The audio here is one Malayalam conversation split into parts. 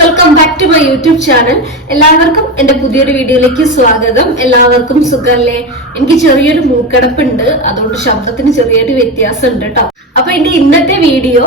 Welcome back to my YouTube channel എല്ലാവർക്കും എന്റെ പുതിയൊരു വീഡിയോയിലേക്ക് സ്വാഗതം. എല്ലാവർക്കും സുഖല്ലേ? എനിക്ക് ചെറിയൊരു മൂക്കടപ്പുണ്ട്. അതുകൊണ്ട് ശബ്ദത്തിന് ചെറിയൊരു വ്യത്യാസം ഉണ്ട് കേട്ടോ എന്റെ ഇന്നത്തെ വീഡിയോ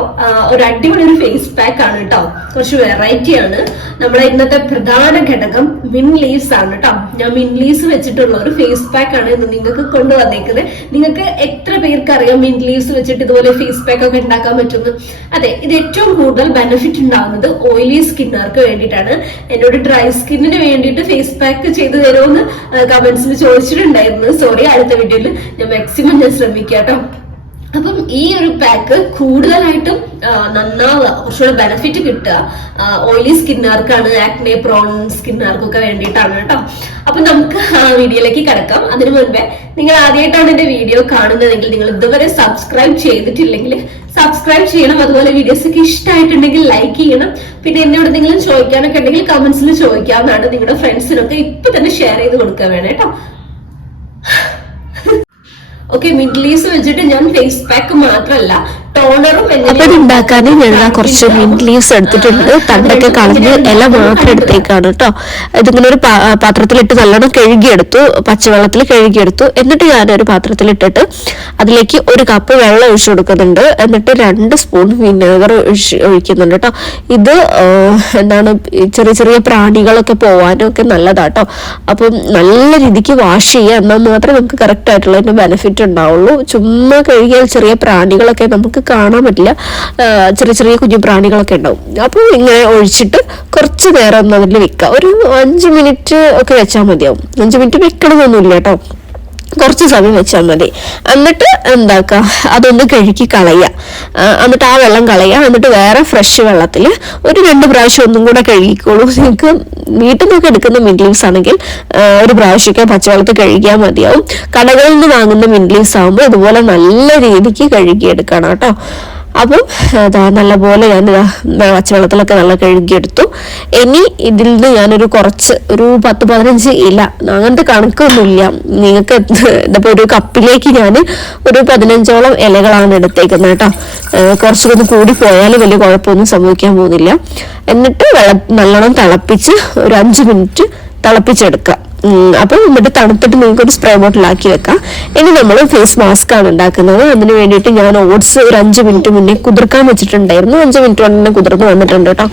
ഒരു അടിപൊളി ഒരു ഫേസ് പാക്ക് ആണ് കേട്ടോ കുറച്ച് വെറൈറ്റി ആണ്. നമ്മുടെ ഇന്നത്തെ പ്രധാന ഘടകം മിൻ ലീവ്സ് ആണ് കേട്ടോ ഞാൻ മിൻ ലീവ്സ് വെച്ചിട്ടുള്ള ഒരു ഫേസ് പാക്ക് ആണ് ഇന്ന് നിങ്ങൾക്ക് കൊണ്ടുവന്നേക്കുന്നത് നിങ്ങൾക്ക് എത്ര പേർക്ക് അറിയാം മിൻ ലീവ്സ് വെച്ചിട്ട് ഇതുപോലെ ഫേസ് പാക്ക് ഒക്കെ ഉണ്ടാക്കാൻ പറ്റുമെന്ന് അതെ ഇത് ഏറ്റവും കൂടുതൽ ബെനിഫിറ്റ് ഉണ്ടാകുന്നത് ഓയിലി സ്കിന്നുകാർക്ക് വേണ്ടിയിട്ടാണ്. എന്നോട് ഡ്രൈ സ്കിന്നിന് വേണ്ടിയിട്ട് ഫേസ് പാക്ക് ചെയ്തു തരുമെന്ന് കമന്റ്സിൽ ചോദിച്ചിട്ടുണ്ടായിരുന്നു. സോറി അടുത്ത വീഡിയോയിൽ ഞാൻ മാക്സിമം ഞാൻ ശ്രമിക്കാം കേട്ടോ അപ്പം ഈ ഒരു പാക്ക് കൂടുതലായിട്ടും നന്നാവുക. കുറച്ചുകൂടെ ബെനഫിറ്റ് കിട്ടുക. ഓയിലി സ്കിന്നുകാർക്കാണ് ആക്നെ പ്രോൺ സ്കിന്നുകാർക്കൊക്കെ വേണ്ടിയിട്ടാണ് കേട്ടോ. അപ്പൊ നമുക്ക് ആ വീഡിയോയിലേക്ക് കിടക്കാം. അതിനു മുൻപേ നിങ്ങൾ ആദ്യമായിട്ടാണ് എന്റെ വീഡിയോ കാണുന്നതെങ്കിൽ നിങ്ങൾ ഇതുവരെ സബ്സ്ക്രൈബ് ചെയ്തിട്ടില്ലെങ്കിൽ സബ്സ്ക്രൈബ് ചെയ്യണം. അതുപോലെ വീഡിയോസ് ഒക്കെ ഇഷ്ടമായിട്ടുണ്ടെങ്കിൽ ലൈക്ക് ചെയ്യണം. പിന്നെ എന്നോട് എന്തെങ്കിലും ചോദിക്കാനൊക്കെ ഉണ്ടെങ്കിൽ കമന്റ്സിൽ ചോദിക്കാവുന്നതാണ് നിങ്ങളുടെ ഫ്രണ്ട്സിനൊക്കെ ഇപ്പൊ തന്നെ ഷെയർ ചെയ്ത് കൊടുക്കുക വേണം കേട്ടോ. ഓക്കെ മിഡിൽ ഈസ്റ്റ് വെച്ചിട്ട് ഞാൻ ഫേസ് പാക്ക് മാത്രമല്ല അപ്പൊ ഇത് ഉണ്ടാക്കാൻ ഞാൻ കുറച്ച് മിന്റ് ലീവ്സ് എടുത്തിട്ടുണ്ട്. തണ്ടൊക്കെ കളഞ്ഞ് ഇല മാത്രം എടുത്തേക്കാണ് കേട്ടോ. ഇതിങ്ങനെ ഒരു പാത്രത്തിലിട്ട് നല്ലോണം കഴുകിയെടുത്തു. പച്ചവെള്ളത്തിൽ കഴുകിയെടുത്തു. എന്നിട്ട് ഞാൻ ഞാനൊരു പാത്രത്തിലിട്ടിട്ട് അതിലേക്ക് ഒരു കപ്പ് വെള്ളം ഒഴിച്ചു കൊടുക്കുന്നുണ്ട്. എന്നിട്ട് രണ്ട് സ്പൂൺ വിനേഗർ ഒഴിച്ച് ഒഴിക്കുന്നുണ്ട് കേട്ടോ. ഇത് എന്താണ് ചെറിയ ചെറിയ പ്രാണികളൊക്കെ പോവാനും ഒക്കെ നല്ലതാട്ടോ. അപ്പം നല്ല രീതിക്ക് വാഷ് ചെയ്യുക എന്നാൽ മാത്രമേ നമുക്ക് കറക്റ്റ് ആയിട്ടുള്ള ബെനിഫിറ്റ് ഉണ്ടാവുള്ളൂ. ചുമ്മാ കഴുകിയാൽ ചെറിയ പ്രാണികളൊക്കെ നമുക്ക് കാണാൻ പറ്റില്ല. ചെറിയ ചെറിയ കുഞ്ഞു പ്രാണികളൊക്കെ ഉണ്ടാവും. അപ്പോൾ ഇങ്ങനെ ഒഴിച്ചിട്ട് കുറച്ച് നേരം ഒന്ന് അതിൽ വെക്കുക. ഒരു അഞ്ച് മിനിറ്റ് ഒക്കെ വെച്ചാൽ മതിയാവും. അഞ്ച് മിനിറ്റ് വെക്കണമെന്നൊന്നുമില്ല കേട്ടോ. കുറച്ച് സമയം വെച്ചാൽ മതി. എന്നിട്ട് എന്താക്കുക അതൊന്ന് കഴുകി കളയുക. എന്നിട്ട് ആ വെള്ളം കളയുക. എന്നിട്ട് വേറെ ഫ്രഷ് വെള്ളത്തിൽ ഒരു രണ്ട് പ്രാവശ്യം ഒന്നും കൂടെ കഴുകിക്കോളൂ. നിങ്ങൾക്ക് വീട്ടിൽ നിന്നൊക്കെ എടുക്കുന്ന മിന്റ് ലീവ്സ് ആണെങ്കിൽ ഒരു പ്രാവശ്യമൊക്കെ പച്ചവെള്ളത്തിൽ കഴുകിയാൽ മതിയാവും. കടകളിൽ നിന്ന് വാങ്ങുന്ന മിന്റ് ലീവ്സ് ആകുമ്പോൾ ഇതുപോലെ നല്ല രീതിക്ക് കഴുകിയെടുക്കണം കേട്ടോ. അപ്പം അതാ നല്ലപോലെ ഞാൻ പച്ചവെള്ളത്തിലൊക്കെ നല്ല കഴുകിയെടുത്തു. ഇനി ഇതിൽ നിന്ന് ഞാനൊരു കുറച്ച് ഒരു പത്ത് പതിനഞ്ച് ഇല അങ്ങനത്തെ കണക്കൊന്നുമില്ല. നിങ്ങൾക്ക് ഇതിപ്പോ ഒരു കപ്പിലേക്ക് ഞാൻ ഒരു പതിനഞ്ചോളം ഇലകളാണ് എടുത്തേക്കുന്നത് കേട്ടോ. ഏഹ് കുറച്ചൊന്ന് കൂടി പോയാൽ വലിയ കുഴപ്പമൊന്നും സംഭവിക്കാൻ പോകുന്നില്ല. എന്നിട്ട് വെള്ളം നല്ലോണം തിളപ്പിച്ച് ഒരു അഞ്ച് മിനിറ്റ് തിളപ്പിച്ചെടുക്കുക. അപ്പം എന്നിട്ട് തണുത്തിട്ട് നിങ്ങൾക്ക് ഒരു സ്പ്രേ ബോട്ടിൽ ആക്കി വെക്കാം. ഇനി നമ്മൾ ഫേസ് മാസ്ക് ആണ് ഉണ്ടാക്കുന്നത്. അതിന് വേണ്ടിയിട്ട് ഞാൻ ഓട്സ് ഒരു അഞ്ച് മിനിറ്റ് മുന്നേ കുതിർക്കാൻ വെച്ചിട്ടുണ്ടായിരുന്നു. അഞ്ച് മിനിറ്റ് കൊണ്ട് തന്നെ കുതിർന്ന് വന്നിട്ടുണ്ട് കേട്ടോ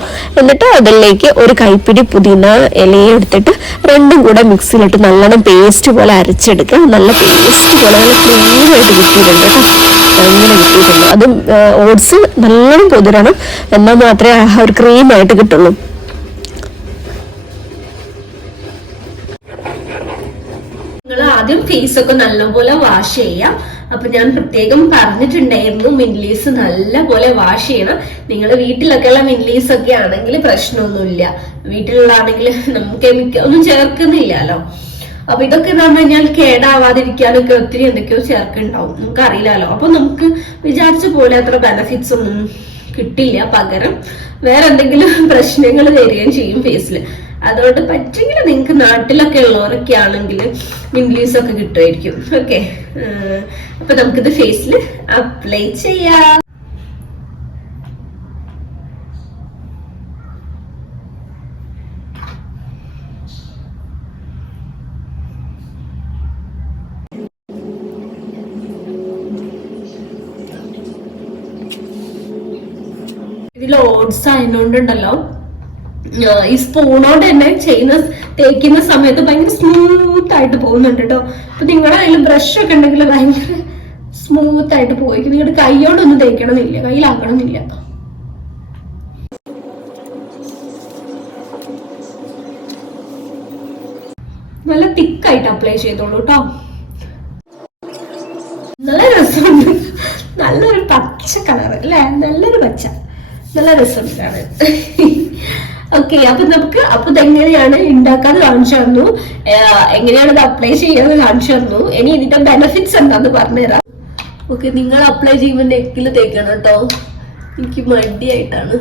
എന്നിട്ട് അതിലേക്ക് ഒരു കൈപ്പിടി പുതിന ഇലയെ എടുത്തിട്ട് രണ്ടും കൂടെ മിക്സിയിലിട്ട് നല്ലോണം പേസ്റ്റ് പോലെ അരച്ചെടുക്കുക നല്ല പേസ്റ്റ് പോലെ നല്ല ക്രീമായിട്ട് കിട്ടിയിട്ടുണ്ട് കേട്ടോ അങ്ങനെ കിട്ടിയിട്ടുണ്ട്. അതും ഓട്സ് നല്ലോണം കുതിരണം എന്നാൽ മാത്രമേ ആ ഒരു ക്രീമായിട്ട് കിട്ടുള്ളൂ നിങ്ങൾ ആദ്യം ഫേസ് ഒക്കെ നല്ലപോലെ വാഷ് ചെയ്യാം. അപ്പൊ ഞാൻ പ്രത്യേകം പറഞ്ഞിട്ടുണ്ടായിരുന്നു മിൻലീസ് നല്ലപോലെ വാഷ് ചെയ്യണം. നിങ്ങൾ വീട്ടിലൊക്കെ ഉള്ള മിൻലീസ് ഒക്കെ ആണെങ്കിൽ പ്രശ്നമൊന്നുമില്ല. വീട്ടിലുള്ളതാണെങ്കിൽ നമുക്ക് ഒന്നും ചേർക്കുന്നില്ലല്ലോ. അപ്പൊ ഇതൊക്കെ എന്ന് പറഞ്ഞാൽ കേടാവാതിരിക്കാനൊക്കെ ഒത്തിരി എന്തൊക്കെയോ ചേർക്കുന്നുണ്ടാവും. നമുക്ക് അറിയില്ലല്ലോ അപ്പൊ നമുക്ക് വിചാരിച്ച പോലെ അത്ര ബെനഫിറ്റ്സ് ഒന്നും കിട്ടില്ല പകരം. വേറെ എന്തെങ്കിലും പ്രശ്നങ്ങൾ വരികയും ചെയ്യും ഫേസിൽ അതുകൊണ്ട് പറ്റെങ്കിൽ നിങ്ങൾക്ക് നാട്ടിലൊക്കെ ഉള്ളവരൊക്കെ ആണെങ്കിൽ മിംഗ്ലീസ് ഒക്കെ കിട്ടുമായിരിക്കും. ഓക്കെ അപ്പൊ നമുക്കിത് ഫേസിൽ അപ്ലൈ ചെയ്യാം. ഇതിൽ ഓട്സ് ആയതുകൊണ്ടുണ്ടല്ലോ. ഈ സ്പൂണോണ്ട് തന്നെ ചെയ്യുന്ന തേക്കുന്ന സമയത്ത് ഭയങ്കര സ്മൂത്ത് ആയിട്ട് പോകുന്നുണ്ട് കേട്ടോ അപ്പൊ നിങ്ങളുടെ കയ്യിൽ ബ്രഷ് ഒക്കെ ഉണ്ടെങ്കിൽ ഭയങ്കര സ്മൂത്ത് ആയിട്ട് പോയി നിങ്ങളുടെ കൈയോടൊന്നും തേക്കണമെന്നില്ല കയ്യിലാക്കണമെന്നില്ല നല്ല തിക്കായിട്ട് അപ്ലൈ ചെയ്തോളൂ കേട്ടോ നല്ല രസമുണ്ട്. നല്ലൊരു പച്ച കളർ അല്ലേ? നല്ലൊരു പച്ച. നല്ല രസമുണ്ടാണ് ഓക്കെ അപ്പൊ നമുക്ക് അപ്പൊ ഇതെങ്ങനെയാണ് ഉണ്ടാക്കാന്ന് കാണിച്ചു തന്നു. എങ്ങനെയാണ് ഇത് അപ്ലൈ ചെയ്യാന്ന് കാണിച്ചു തന്നു. ഇനി ഇതിന്റെ ബെനിഫിറ്റ്സ് എന്താന്ന് പറഞ്ഞുതരാം. ഓക്കെ നിങ്ങൾ അപ്ലൈ ചെയ്യുമ്പോൾ നെക്കിൽ തേക്കണം കേട്ടോ. എനിക്ക് മടിയായിട്ടാണ്.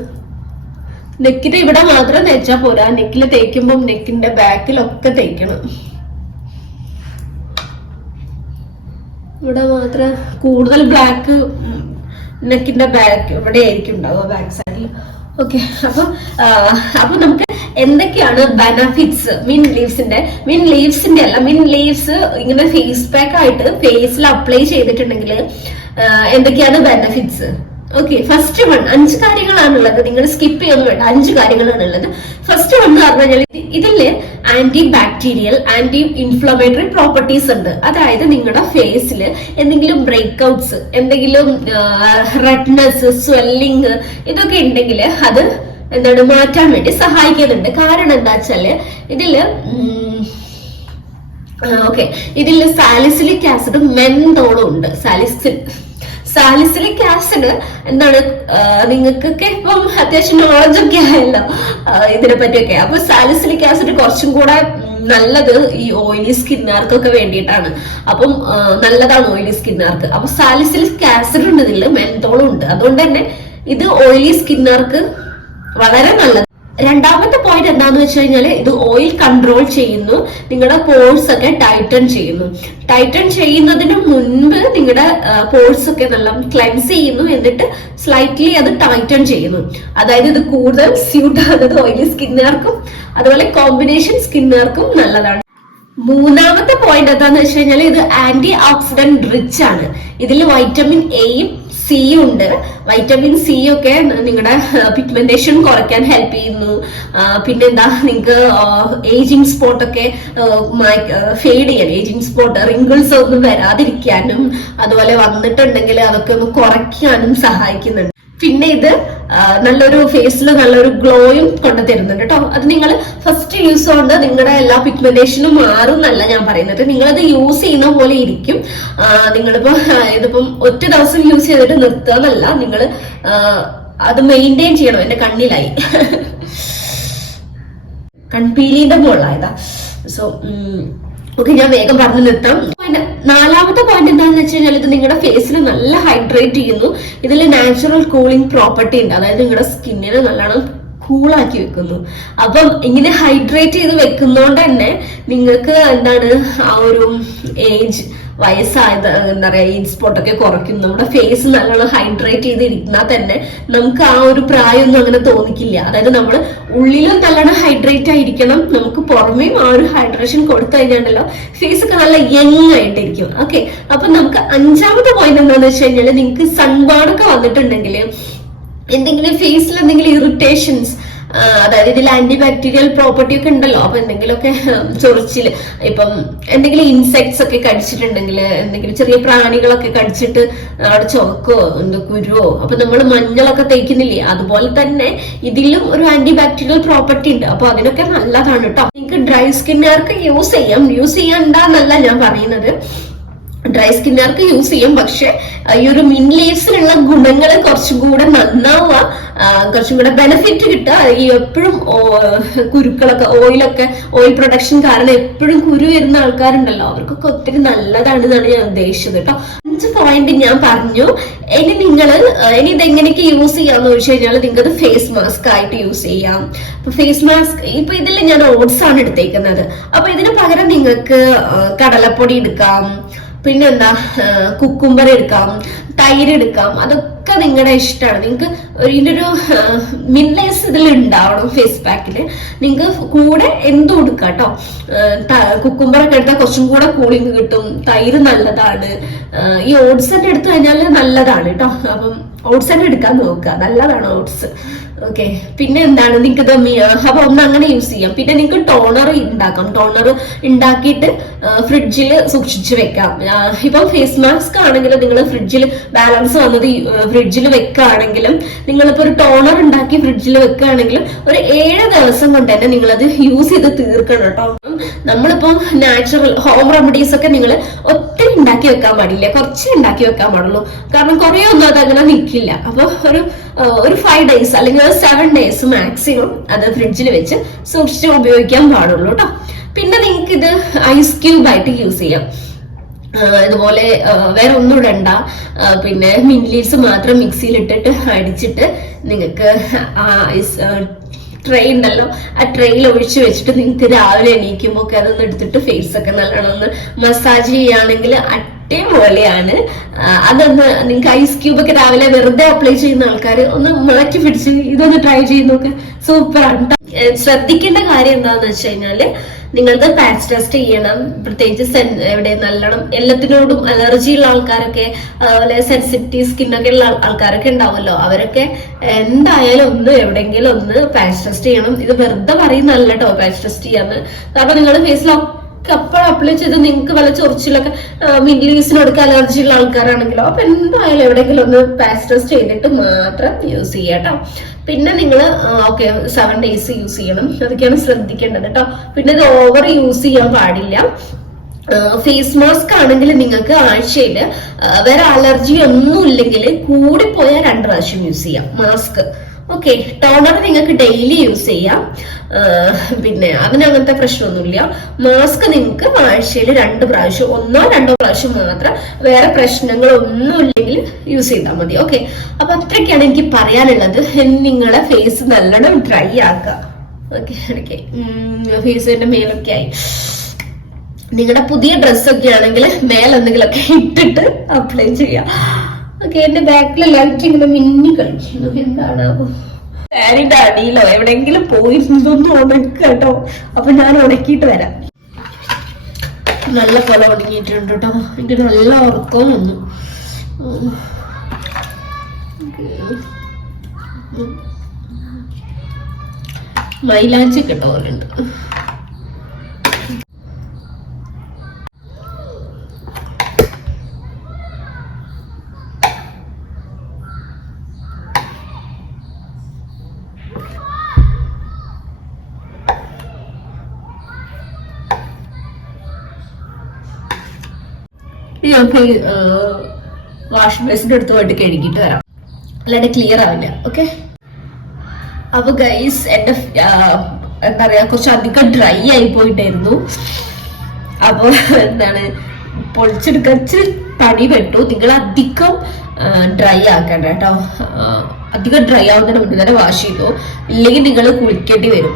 നെക്കിന്റെ ഇവിടെ മാത്രം തേച്ചാ പോരാ. നെക്കിൽ തേക്കുമ്പോൾ നെക്കിന്റെ ബാക്കിലൊക്കെ തേക്കണം. ഇവിടെ മാത്രം കൂടുതൽ ബ്ലാക്ക് നെക്കിന്റെ ബാക്ക് ഇവിടെ ആയിരിക്കും ഉണ്ടാവുക ബാക്ക് സൈഡിൽ ഓക്കെ അപ്പൊ അപ്പൊ നമുക്ക് എന്തൊക്കെയാണ് ബെനഫിറ്റ്സ് മിൻ ലീവ്സിന്റെ മിൻ ലീവ്സിന്റെ അല്ല മിൻ ലീവ്സ് ഇങ്ങനെ ഫേസ് പാക്ക് ആയിട്ട് ഫേസിൽ അപ്ലൈ ചെയ്തിട്ടുണ്ടെങ്കിൽ എന്തൊക്കെയാണ് ബെനഫിറ്റ്സ് ഓക്കെ ഫസ്റ്റ് വൺ അഞ്ച് കാര്യങ്ങളാണുള്ളത്. നിങ്ങൾ സ്കിപ്പ് ചെയ്യൊന്നും വേണ്ട അഞ്ച് കാര്യങ്ങളാണ് ഉള്ളത് ഫസ്റ്റ് വൺ എന്ന് പറഞ്ഞാൽ ഇതിൽ anti bacterial anti inflammatory properties ഉണ്ട്. അതായത് നിങ്ങളുടെ ഫേസിൽ എന്തെങ്കിലും ബ്രേക്ക് ഔട്ട്സ് എന്തെങ്കിലും റെഡ്നെസ് സ്വെല്ലിങ് ഇതൊക്കെ ഉണ്ടെങ്കിൽ അത് എന്താണ് മാറ്റാൻ വേണ്ടി സഹായിക്കുന്നുണ്ട്. കാരണം എന്താ വെച്ചാൽ ഇതിൽ ഓക്കെ ഇതിൽ സാലിസിലിക് ആസിഡും മെന്തോളും ഉണ്ട്. സാലിസിൽ സാലിസിലിക് ആസിഡ് എന്താണ്? നിങ്ങൾക്കൊക്കെ ഇപ്പം അത്യാവശ്യം നോളജ് ഒക്കെ ആയല്ലോ ഇതിനെ പറ്റിയൊക്കെ അപ്പൊ സാലിസിലിക് ആസിഡ് കുറച്ചും കൂടെ നല്ലത് ഈ ഓയിലി സ്കിന്നുകാർക്കൊക്കെ വേണ്ടിയിട്ടാണ്. അപ്പം നല്ലതാണ് ഓയിലി സ്കിന്നുകാർക്ക് അപ്പൊ സാലിസിലിക് ആസിഡ് ഉണ്ട് ഇതിൽ മെന്തോളും ഉണ്ട്. അതുകൊണ്ട് തന്നെ ഇത് ഓയിലി സ്കിന്നുകാർക്ക് വളരെ നല്ലത്. രണ്ടാമത്തെ പോയിന്റ് എന്താന്ന് വെച്ച് കഴിഞ്ഞാൽ ഇത് ഓയിൽ കൺട്രോൾ ചെയ്യുന്നു. നിങ്ങളുടെ പോഴ്സ് ഒക്കെ ടൈറ്റൺ ചെയ്യുന്നു. ടൈറ്റൺ ചെയ്യുന്നതിന് മുൻപ് നിങ്ങളുടെ പോഴ്സ് ഒക്കെ നല്ല ക്ലെൻസ് ചെയ്യുന്നു. എന്നിട്ട് സ്ലൈറ്റ്ലി അത് ടൈറ്റൺ ചെയ്യുന്നു. അതായത് ഇത് കൂടുതൽ സ്യൂട്ട് ആകുന്നത് ഓയിലി സ്കിന്നുകാർക്കും അതുപോലെ കോമ്പിനേഷൻ സ്കിന്നുകാർക്കും നല്ലതാണ്. മൂന്നാമത്തെ പോയിന്റ് എന്താന്ന് വെച്ച് കഴിഞ്ഞാൽ ഇത് ആന്റി ഓക്സിഡന്റ് റിച്ച് ആണ് ഇതിൽ വൈറ്റമിൻ എയും സിയും ഉണ്ട്. വൈറ്റമിൻ സി ഒക്കെ നിങ്ങളുടെ പിഗ്മെന്റേഷൻ കുറയ്ക്കാൻ ഹെൽപ്പ് ചെയ്യുന്നു. പിന്നെ പിന്നെന്താ നിങ്ങൾക്ക് ഏജിങ് സ്പോട്ട് ഒക്കെ ഫെയ്ഡ് ചെയ്യാൻ ഏജിങ് സ്പോട്ട് റിങ്കിൾസ് ഒന്നും വരാതിരിക്കാനും അതുപോലെ വന്നിട്ടുണ്ടെങ്കിൽ അതൊക്കെ ഒന്ന് കുറയ്ക്കാനും സഹായിക്കുന്നുണ്ട്. പിന്നെ ഇത് നല്ലൊരു ഫേസിൽ നല്ലൊരു ഗ്ലോയും കൊണ്ട് തരുന്നുണ്ട് കേട്ടോ. അത് നിങ്ങൾ ഫസ്റ്റ് യൂസ് കൊണ്ട് നിങ്ങളുടെ എല്ലാ പിഗ്മെന്റേഷനും മാറും എന്നല്ല ഞാൻ പറയുന്നത്. നിങ്ങളത് യൂസ് ചെയ്യുന്ന പോലെ ഇരിക്കും. നിങ്ങളിപ്പോ ഇതിപ്പം ഒറ്റ ദിവസം യൂസ് ചെയ്തിട്ട് നിർത്തുക എന്നല്ല നിങ്ങൾ അത് മെയിന്റെയിൻ ചെയ്യണം. എന്റെ കണ്ണിലായി. കൺപീലിന്റെ മുകളിലായതാ. സോ ഓക്കെ ഞാൻ വേഗം പറഞ്ഞു നിർത്താം. നാലാമത്തെ പോയിന്റ് എന്താണെന്ന് വെച്ച് കഴിഞ്ഞാൽ ഇത് നിങ്ങളുടെ ഫേസിൽ നല്ല ഹൈഡ്രേറ്റ് ചെയ്യുന്നു. ഇതിൽ നാച്ചുറൽ കൂളിംഗ് പ്രോപ്പർട്ടി ഉണ്ട്. അതായത് നിങ്ങളുടെ സ്കിന്നിനെ നല്ലോണം കൂളാക്കി വെക്കുന്നു. അപ്പം ഇങ്ങനെ ഹൈഡ്രേറ്റ് ചെയ്ത് വെക്കുന്നോണ്ട് തന്നെ നിങ്ങൾക്ക് എന്താണ് ആ ഒരു ഏജ് വയസ്സായത് എന്താ പറയാ ഈ സ്പോട്ടൊക്കെ കുറയ്ക്കും. നമ്മുടെ ഫേസ് നല്ലോണം ഹൈഡ്രേറ്റ് ചെയ്ത് ഇരുന്നാൽ തന്നെ നമുക്ക് ആ ഒരു പ്രായമൊന്നും അങ്ങനെ തോന്നിക്കില്ല. അതായത് നമ്മൾ ഉള്ളിലും നല്ലോണം ഹൈഡ്രേറ്റ് ആയിരിക്കണം. നമുക്ക് പുറമേയും ആ ഒരു ഹൈഡ്രേഷൻ കൊടുത്തു കഴിഞ്ഞാണ്ടല്ലോ ഫേസ് ഒക്കെ നല്ല യങ് ആയിട്ടിരിക്കും. ഓക്കെ അപ്പൊ നമുക്ക് അഞ്ചാമത്തെ പോയിന്റ് എന്താണെന്ന് വെച്ച് കഴിഞ്ഞാൽ നിങ്ങൾക്ക് സൺബാണൊക്കെ വന്നിട്ടുണ്ടെങ്കിൽ എന്തെങ്കിലും ഫേസിൽ എന്തെങ്കിലും ഇറിറ്റേഷൻസ് അതായത് ഇതിൽ ആന്റി ബാക്ടീരിയൽ പ്രോപ്പർട്ടി ഒക്കെ ഉണ്ടല്ലോ. അപ്പൊ എന്തെങ്കിലുമൊക്കെ ചൊറിച്ചിൽ ഇപ്പം എന്തെങ്കിലും ഇൻസെക്ട്സ് ഒക്കെ കടിച്ചിട്ടുണ്ടെങ്കിൽ എന്തെങ്കിലും ചെറിയ പ്രാണികളൊക്കെ കടിച്ചിട്ട് അവിടെ ചുവക്കോ എന്തോ കുരുവോ അപ്പൊ നമ്മൾ മഞ്ഞളൊക്കെ തേക്കുന്നില്ലേ? അതുപോലെ തന്നെ ഇതിലും ഒരു ആന്റി ബാക്ടീരിയൽ പ്രോപ്പർട്ടി ഉണ്ട്. അപ്പൊ അതിനൊക്കെ നല്ലതാണ് കേട്ടോ. നിങ്ങൾക്ക് ഡ്രൈ സ്കിന്നുകാർക്ക് യൂസ് ചെയ്യാം? യൂസ് ചെയ്യണ്ടെന്നല്ല ഞാൻ പറയുന്നത്. ഡ്രൈ സ്കിന്നുകാർക്ക് യൂസ് ചെയ്യും. പക്ഷെ ഈ ഒരു മിൻ ലീവ്സിലുള്ള ഗുണങ്ങൾ കുറച്ചും കൂടെ നന്നാവുക കുറച്ചും കൂടെ ബെനിഫിറ്റ് കിട്ടുക. ഈ എപ്പോഴും കുരുക്കളൊക്കെ ഓയിലൊക്കെ ഓയിൽ പ്രൊഡക്ഷൻ കാരണം എപ്പോഴും കുരു വരുന്ന ആൾക്കാരുണ്ടല്ലോ. അവർക്കൊക്കെ ഒത്തിരി നല്ലതാണെന്നാണ് ഞാൻ ഉദ്ദേശിച്ചത് കേട്ടോ. അഞ്ച് പോയിന്റ് ഞാൻ പറഞ്ഞു. ഇനി നിങ്ങൾ ഇനി ഇതെങ്ങനെയൊക്കെ യൂസ് ചെയ്യാന്ന് ചോദിച്ചു കഴിഞ്ഞാൽ നിങ്ങൾക്ക് ഫേസ് മാസ്ക് ആയിട്ട് യൂസ് ചെയ്യാം. ഫേസ് മാസ്ക് ഇപ്പൊ ഇതിൽ ഞാൻ ഓട്സ് ആണ് എടുത്തേക്കുന്നത്. അപ്പൊ ഇതിന് പകരം നിങ്ങൾക്ക് കടലപ്പൊടി എടുക്കാം. പിന്നെന്താ കുക്കുംബർ എടുക്കാം തൈര് എടുക്കാം അതൊക്കെ നിങ്ങളുടെ ഇഷ്ടമാണ് നിങ്ങൾക്ക് ഇതിന്റെ ഒരു മിന്നേഴ്സ് ഇതിൽ ഉണ്ടാവണം ഫേസ് പാക്കിൽ നിങ്ങൾക്ക് കൂടെ എന്തും എടുക്കാം കേട്ടോ കുക്കുംബർ ഒക്കെ എടുത്താൽ കുറച്ചും കൂടെ കൂളിംഗ് കിട്ടും തൈര് നല്ലതാണ്. ഈ ഓട്സ് തന്നെ എടുത്തു കഴിഞ്ഞാൽ നല്ലതാണ് കേട്ടോ അപ്പം ഓട്സ് തന്നെ എടുക്കാൻ നോക്കുക. നല്ലതാണ് ഓട്സ് ഓക്കെ പിന്നെ എന്താണ്? നിങ്ങൾക്ക് ഇത് അപ്പൊ ഒന്ന് അങ്ങനെ യൂസ് ചെയ്യാം. പിന്നെ നിങ്ങൾക്ക് ടോണർ ഉണ്ടാക്കാം ടോണർ ഉണ്ടാക്കിയിട്ട് ഫ്രിഡ്ജിൽ സൂക്ഷിച്ച് വെക്കാം. ഇപ്പൊ ഫേസ് മാസ്ക് ആണെങ്കിലും നിങ്ങൾ ഫ്രിഡ്ജിൽ ബാലൻസ് വന്നത് ഫ്രിഡ്ജിൽ വെക്കുകയാണെങ്കിലും നിങ്ങളിപ്പോ ഒരു ടോണർ ഉണ്ടാക്കി ഫ്രിഡ്ജിൽ വെക്കുകയാണെങ്കിലും ഒരു ഏഴ് ദിവസം കൊണ്ട് തന്നെ നിങ്ങൾ അത് യൂസ് ചെയ്ത് തീർക്കണം കേട്ടോ നമ്മളിപ്പോ നാച്ചുറൽ ഹോം റെമഡീസ് ഒക്കെ നിങ്ങൾ ഒത്തിരി ഉണ്ടാക്കി വെക്കാൻ പാടില്ല. കുറച്ചേ ഉണ്ടാക്കി വെക്കാൻ പാടുള്ളൂ. കാരണം കുറേ ഒന്നും അങ്ങനെ നിൽക്കില്ല അപ്പൊ ഒരു ഒരു ഫൈവ് ഡേയ്സ് അല്ലെങ്കിൽ ഒരു സെവൻ ഡേയ്സ് മാക്സിമം അത് ഫ്രിഡ്ജിൽ വെച്ച് സൂക്ഷിച്ച് ഉപയോഗിക്കാൻ പാടുള്ളൂ കേട്ടോ പിന്നെ നിങ്ങൾക്ക് ഇത് ഐസ് ക്യൂബ് ആയിട്ട് യൂസ് ചെയ്യാം. ഇതുപോലെ വേറെ ഒന്നും ഇടണ്ട. പിന്നെ മിൻലീവ്സ് മാത്രം മിക്സിയിൽ ഇട്ടിട്ട് അടിച്ചിട്ട് നിങ്ങൾക്ക് ഐസ് ട്രേ ഉണ്ടല്ലോ ആ ട്രെയിൽ ഒഴിച്ചു വെച്ചിട്ട് നിങ്ങൾക്ക് രാവിലെ എണീക്കുമ്പോൾ ഒക്കെ അതൊന്ന് എടുത്തിട്ട് ഫേസ് ഒക്കെ നല്ലോണം ഒന്ന് മസാജ് ചെയ്യുകയാണെങ്കിൽ അടിപൊളിയാണ് അതൊന്ന് നിങ്ങൾക്ക് ഐസ് ക്യൂബ് ഒക്കെ രാവിലെ വെറുതെ അപ്ലൈ ചെയ്യുന്ന ആൾക്കാർ ഒന്ന് മുളക്കി പിടിച്ച് ഇതൊന്ന് ട്രൈ ചെയ്ത് നോക്ക്. ട്ടോ. ശ്രദ്ധിക്കേണ്ട കാര്യം എന്താണെന്ന് വെച്ച് കഴിഞ്ഞാൽ നിങ്ങളത് പാച്ച് ടെസ്റ്റ് ചെയ്യണം. പ്രത്യേകിച്ച് സെൻ- എവിടെ നല്ലോണം എല്ലാത്തിനോടും അലർജി ഉള്ള ആൾക്കാരൊക്കെ അതുപോലെ സെൻസിറ്റീവ് സ്കിന്നൊക്കെ ഉള്ള ആൾക്കാരൊക്കെ ഉണ്ടാവുമല്ലോ. അവരൊക്കെ എന്തായാലും ഒന്ന് എവിടെയെങ്കിലും ഒന്ന് പാച്ച് ടെസ്റ്റ് ചെയ്യണം. ഇത് വെറുതെ പറയുന്നല്ല കേട്ടോ പാച്ച് ടെസ്റ്റ് ചെയ്യാന്ന്. കാരണം നിങ്ങൾ ഫേസിലൊക്കെ അപ്പോഴും അപ്ലൈ ചെയ്ത് നിങ്ങൾക്ക് വല്ല ചൊറിച്ചിലൊക്കെ മിഡിൽ ഈസ്റ്റിനോടൊക്കെ അലർജി ഉള്ള ആൾക്കാരാണെങ്കിലോ? അപ്പൊ എന്തായാലും എവിടെയെങ്കിലും ഒന്ന് പാസ്റ്റസ് ടെസ്റ്റ് ചെയ്തിട്ട് മാത്രം യൂസ് ചെയ്യാട്ടോ പിന്നെ നിങ്ങൾ ഓക്കെ സെവൻ ഡേയ്സ് യൂസ് ചെയ്യണം. അതൊക്കെയാണ് ശ്രദ്ധിക്കേണ്ടത് കേട്ടോ. പിന്നെ ഇത് ഓവർ യൂസ് ചെയ്യാൻ പാടില്ല. ഫേസ് മാസ്ക് ആണെങ്കിൽ നിങ്ങൾക്ക് ആഴ്ചയിൽ വേറെ അലർജി ഒന്നും ഇല്ലെങ്കിൽ കൂടിപ്പോയാൽ രണ്ട് പ്രാവശ്യം യൂസ് ചെയ്യാം. മാസ്ക് ഓക്കെ ടോണർ നിങ്ങൾക്ക് ഡെയിലി യൂസ് ചെയ്യാം. പിന്നെ അതിന് അങ്ങനത്തെ പ്രശ്നമൊന്നുമില്ല. മാസ്ക് നിങ്ങൾക്ക് ആഴ്ചയിൽ രണ്ട് പ്രാവശ്യം ഒന്നോ രണ്ടോ പ്രാവശ്യം മാത്രം വേറെ പ്രശ്നങ്ങളൊന്നും ഇല്ലെങ്കിൽ യൂസ് ചെയ്താൽ മതി. ഓക്കെ അപ്പൊ അത്രയ്ക്കാണ് എനിക്ക് പറയാനുള്ളത്. നിങ്ങളെ ഫേസ് നല്ലോണം ഡ്രൈ ആക്കുക ഓക്കെ ഓക്കെ ഫേസിന്റെ മേലൊക്കെ ആയി. നിങ്ങളുടെ പുതിയ ഡ്രസ്സൊക്കെ ആണെങ്കിൽ മേലെന്തെങ്കിലുമൊക്കെ ഇട്ടിട്ട് അപ്ലൈ ചെയ്യാം. ഓക്കെ എന്റെ ബാക്കിലെ ലൈറ്റ് ഇങ്ങനെ മിന്നി കളിക്കുന്നു. എന്താണ്? സാരിന്റെ അടിയിലോ എവിടെയെങ്കിലും പോയി ഇതൊന്നും ഉണക്കട്ടോ കേട്ടോ. അപ്പൊ ഞാൻ ഉണക്കിയിട്ട് വരാം. നല്ല പോലെ ഉണങ്ങിയിട്ടുണ്ട് കേട്ടോ. എനിക്ക് നല്ല ഉറക്കവും വന്നു. മൈലാഞ്ചി കിട്ട ഞാൻ പോയി വാഷ് ബേസിന്റെ അടുത്ത് പോയിട്ട് കഴുകിയിട്ട് വരാം. അല്ലാണ്ട് ക്ലിയർ ആവില്ല ഓക്കെ അപ്പൊ ഗൈസ് എന്റെ എന്താ പറയാ കുറച്ച് അധികം ഡ്രൈ ആയി പോയിട്ടായിരുന്നു അപ്പൊ എന്താണ് പൊളിച്ചെടുക്കാൻ ഇച്ചിരി പണി പെട്ടു. നിങ്ങൾ അധികം ഡ്രൈ ആക്കണ്ട കേട്ടോ. അധികം ഡ്രൈ ആവുന്നതിന് മുന്നേ തന്നെ വാഷ് ചെയ്തു. ഇല്ലെങ്കിൽ നിങ്ങൾ കുളിക്കേണ്ടി വരും.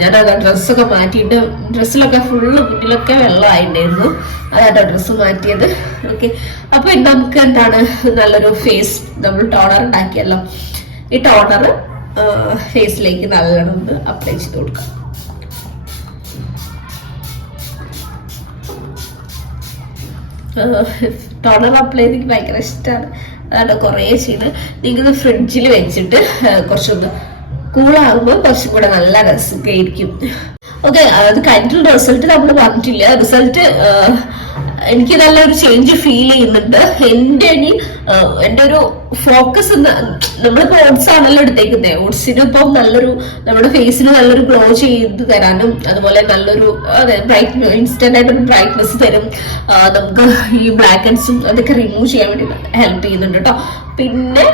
ഞാൻ അതാ ഡ്രസ്സൊക്കെ മാറ്റിയിട്ട് ഡ്രസ്സിലൊക്കെ ഫുള്ള് മുന്നിലൊക്കെ വെള്ളമായിട്ടുണ്ടായിരുന്നു. അതാട്ടോ ഡ്രസ്സ് മാറ്റിയത്. ഓക്കെ അപ്പൊ നമുക്ക് എന്താണ് നല്ലൊരു ഫേസ് നമ്മൾ ടോണർ ഉണ്ടാക്കിയല്ലോ. ഈ ടോണർ ഫേസിലേക്ക് നല്ലോണം ഒന്ന് അപ്ലൈ ചെയ്ത് കൊടുക്കാം. ടോണർ അപ്ലൈ ചെയ്ത് എനിക്ക് ഭയങ്കര ഇഷ്ടമാണ് അതാണ് കുറേ ചെയ്ത്. നിങ്ങൾ ഫ്രിഡ്ജിൽ വെച്ചിട്ട് കുറച്ചൊന്ന് കൂളാകുമ്പോൾ കുറച്ചും കൂടെ നല്ല രസമൊക്കെ ആയിരിക്കും. ഓക്കെ അത് കഴിഞ്ഞിട്ടുള്ള റിസൾട്ട് നമ്മൾ പറഞ്ഞിട്ടില്ല. റിസൾട്ട് എനിക്ക് നല്ലൊരു ചേഞ്ച് ഫീൽ ചെയ്യുന്നുണ്ട്. എന്റെ ഇനി എന്റെ ഒരു ഫോക്കസ് നമ്മളിപ്പോ ഓട്സ് ആണല്ലോ എടുത്തേക്കുന്നത് ഓട്സിന് ഇപ്പം നല്ലൊരു നമ്മുടെ ഫേസിന് നല്ലൊരു ഗ്ലോ ചെയ്ത് തരാനും അതുപോലെ നല്ലൊരു അതെ ബ്രൈറ്റ് ഇൻസ്റ്റന്റ് ആയിട്ടൊരു ബ്രൈറ്റ്നെസ് തരും. നമുക്ക് ഈ ബ്ലാക്ക് ഹെഡ്സും അതൊക്കെ റിമൂവ് ചെയ്യാൻ വേണ്ടി ഹെൽപ്പ് ചെയ്യുന്നുണ്ട് കേട്ടോ പിന്നെ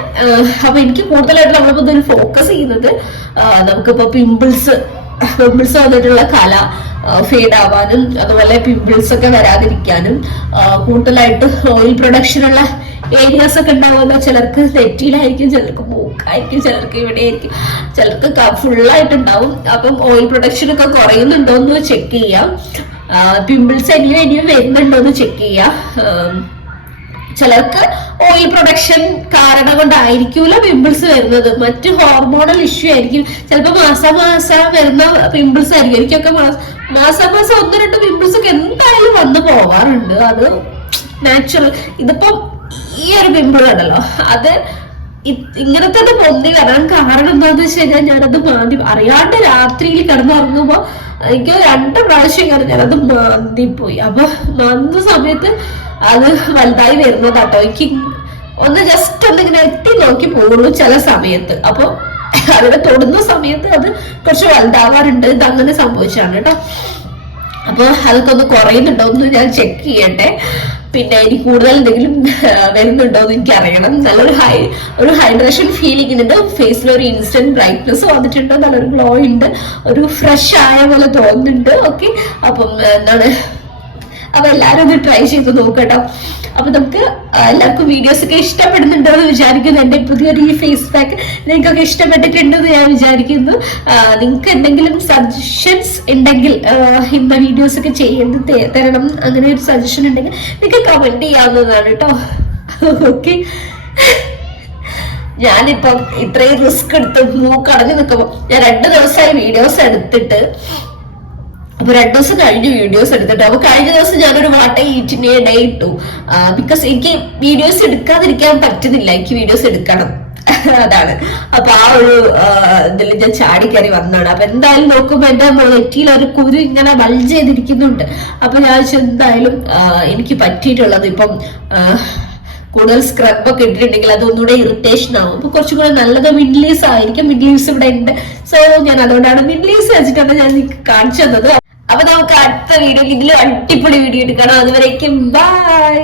അപ്പൊ എനിക്ക് കൂടുതലായിട്ട് നമ്മളിപ്പോ ഇതിൽ ഫോക്കസ് ചെയ്യുന്നത് നമുക്കിപ്പോ പിമ്പിൾസ് പിമ്പിൾസ് വന്നിട്ടുള്ള കല ഫേഡ് ആവാനും അതുപോലെ പിമ്പിൾസ് ഒക്കെ വരാതിരിക്കാനും കൂടുതലായിട്ട് ഓയിൽ പ്രൊഡക്ഷൻ ഉള്ള ഏരിയാസ് ഒക്കെ ഉണ്ടാവുമല്ലോ. ചിലർക്ക് നെറ്റിയിലായിരിക്കും ചിലർക്ക് മൂക്കായിരിക്കും ചിലർക്ക് ഇവിടെ ആയിരിക്കും ചിലർക്ക് ഫുള്ളായിട്ടുണ്ടാവും അപ്പം ഓയിൽ പ്രൊഡക്ഷൻ ഒക്കെ കുറയുന്നുണ്ടോ എന്ന് ചെക്ക് ചെയ്യാം പിമ്പിൾസ് ഇനിയും ഇനിയും വരുന്നുണ്ടോ എന്ന് ചെക്ക് ചെയ്യാം ചിലർക്ക് ഓയിൽ പ്രൊഡക്ഷൻ കാരണം കൊണ്ടായിരിക്കൂല പിമ്പിൾസ് വരുന്നത്. മറ്റ് ഹോർമോണൽ ഇഷ്യൂ ആയിരിക്കും. ചിലപ്പോൾ മാസം മാസം വരുന്ന പിമ്പിൾസ് ആയിരിക്കും. എനിക്കൊക്കെ മാസം മാസം മാസം ഒന്ന് രണ്ട് പിമ്പിൾസ് ഒക്കെ എന്തായാലും വന്നു പോവാറുണ്ട്. അത് നാച്ചുറൽ ഇതിപ്പം ഈ ഒരു പിമ്പിൾ ഉണ്ടല്ലോ അത് ഇങ്ങനത്തെ പൊന്തി വരാൻ കാരണം എന്താന്ന് വെച്ച് കഴിഞ്ഞാൽ ഞാനത് മാന്തി അറിയാണ്ട് രാത്രിയിൽ കിടന്നുറങ്ങുമ്പോ എനിക്ക് രണ്ട് പ്രാവശ്യം കാരണം ഞാനത് മാന്തിപ്പോയി. അപ്പൊ മാന്തുന്ന സമയത്ത് അത് വലുതായി വരുന്നതാട്ടോ. എനിക്ക് ഒന്ന് ജസ്റ്റ് ഒന്ന് ഇങ്ങനെ എത്തി നോക്കി പോകുള്ളൂ ചില സമയത്ത്. അപ്പൊ അവിടെ തൊടുന്ന സമയത്ത് അത് കുറച്ച് വലുതാവാറുണ്ട്. ഇത് അങ്ങനെ സംഭവിച്ചാണ് കേട്ടോ. അപ്പൊ അതൊക്കെ ഒന്ന് കുറയുന്നുണ്ടോ എന്ന് ഞാൻ ചെക്ക് ചെയ്യട്ടെ. പിന്നെ ഇനി കൂടുതൽ എന്തെങ്കിലും വരുന്നുണ്ടോ എന്ന് എനിക്ക് അറിയണം നല്ലൊരു ഹൈ ഒരു ഹൈഡ്രേഷൻ ഫീലിംഗ് ഉണ്ട് ഫേസിൽ ഒരു ഇൻസ്റ്റന്റ് ബ്രൈറ്റ്നസ് വന്നിട്ടുണ്ടോ. നല്ലൊരു ഗ്ലോ ഉണ്ട്. ഒരു ഫ്രഷ് ആയ പോലെ തോന്നുന്നുണ്ട്. ഓക്കെ അപ്പം എന്താണ് അപ്പൊ എല്ലാരും ഒന്ന് ട്രൈ ചെയ്ത് നോക്കട്ടോ. അപ്പൊ നമുക്ക് എല്ലാവർക്കും വീഡിയോസ് ഒക്കെ ഇഷ്ടപ്പെടുന്നുണ്ടോ എന്ന് വിചാരിക്കുന്നു. എന്റെ പുതിയൊരു ഈ ഫേസ് പാക്ക് നിങ്ങൾക്കൊക്കെ ഇഷ്ടപ്പെട്ടിട്ടുണ്ടെന്ന് ഞാൻ വിചാരിക്കുന്നു. നിങ്ങൾക്ക് എന്തെങ്കിലും സജഷൻസ് ഉണ്ടെങ്കിൽ ഇന്ന വീഡിയോസ് ഒക്കെ ചെയ്യേണ്ടത് തരണം അങ്ങനെ ഒരു സജഷൻ ഉണ്ടെങ്കിൽ നിങ്ങൾക്ക് കമന്റ് ചെയ്യാവുന്നതാണ് കേട്ടോ. ഓക്കെ ഞാനിപ്പം ഇത്രയും റിസ്ക് എടുത്ത് മൂക്കടഞ്ഞു നിൽക്കുമ്പോ ഞാൻ രണ്ട് ദിവസമായി വീഡിയോസ് എടുത്തിട്ട് അപ്പൊ രണ്ടു ദിവസം കഴിഞ്ഞ് വീഡിയോസ് എടുത്തിട്ട്. അപ്പൊ കഴിഞ്ഞ ദിവസം ഞാനൊരു what eat in a day ഇട്ടു. ബിക്കോസ് എനിക്ക് വീഡിയോസ് എടുക്കാതിരിക്കാൻ പറ്റുന്നില്ല. എനിക്ക് വീഡിയോസ് എടുക്കണം. അതാണ്. അപ്പൊ ആ ഒരു ഇതിൽ ഞാൻ ചാടിക്കറി വന്നതാണ്. അപ്പൊ എന്തായാലും നോക്കുമ്പോ എന്റെ നെറ്റിയിൽ ഒരു കുരു ഇങ്ങനെ ബൾജ് ചെയ്തിരിക്കുന്നുണ്ട്. അപ്പൊ ഞാൻ എന്തായാലും എനിക്ക് പറ്റിയിട്ടുള്ളത് ഇപ്പം കൂടുതൽ സ്ക്രബ് ഒക്കെ ഇട്ടിട്ടുണ്ടെങ്കിൽ അത് ഒന്നുകൂടെ ഇറിറ്റേഷൻ ആവും. അപ്പൊ കുറച്ചും കൂടെ നല്ലത് മിഡിലീസ് ആയിരിക്കും. മിഡിലീസ് ഇവിടെ ഉണ്ട്. സോ ഞാൻ അതുകൊണ്ടാണ് മിഡിലീസ് വെച്ചിട്ടാണ് ഞാൻ കാണിച്ചു തന്നത്. അപ്പൊ നമുക്ക് അടുത്ത വീഡിയോ ഇതിൽ അടിപൊളി വീഡിയോ എടുക്കണം. അതുവരേക്കും ബൈ